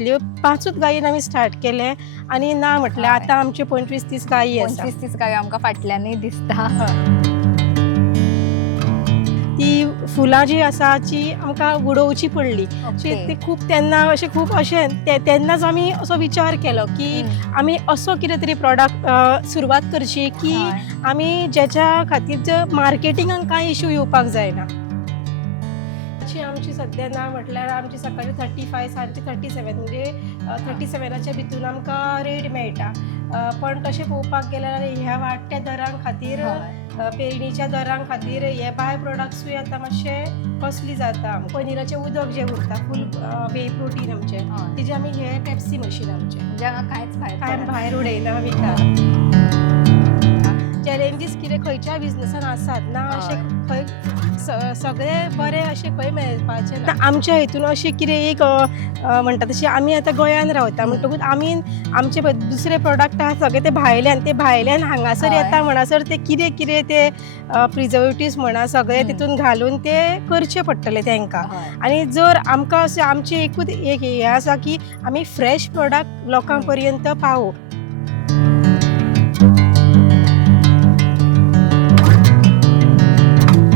घेतल्यो 5च गायीन आमी स्टार्ट केले आनी ना म्हटल्यार आतां आमचे 25-30 गायी आसा. 25-30 गायो आमकां फाटल्यानय दिसता. ती फुलां जी आसा ती आमकां उडोवची पडली. ते खूब तेन्ना अशें खूब अशें तेन्नाच आमी असो विचार केलो की आमी असो कितें तरी प्रॉडक्ट सुरवात करची की आमी जेच्या खातीर मार्केटिंगाक कांय इश्यू येवपाक जायना. आमची सध्या ना म्हटल्यार आमची सकाळी 35 सांजची 37 म्हणजे 37च्या भितून आमकां रेट मेळटा. पण तशें पळोवपाक गेल्यार ह्या वाडट्या दरां खातीर पेरणीच्या दरां खातीर हे बाय प्रोडक्ट्सूय आतां मातशे कॉस्टली जाता. पनिराचें उदक जें उरता फूल वे प्रोटीन आमचें तेजें आमी हे पेप्सी मशीन आमचें म्हणजे हांगा कांयच भायर उडयना विका. चॅलेंजीस कितें खंयच्या बिझनसान आसात ना अशें खंय सगळे बरे अशें खंय मेळपाचें ना. आमच्या हितून अशें कितें एक म्हणटा तशें आमी आतां गोंयान रावता म्हणटकूच आमी आमचे दुसरे प्रोडक्ट आसा सगळे ते भायल्यान हांगासर येता म्हणसर ते कितें ते प्रिजर्वेटिव्स म्हणा सगळे तितून घालून ते करचे पडटले तांकां. आनी जर आमकां अशें आमची एकूच एक हें आसा की आमी फ्रेश प्रोडक्ट लोकां पर्यंत पावोवप.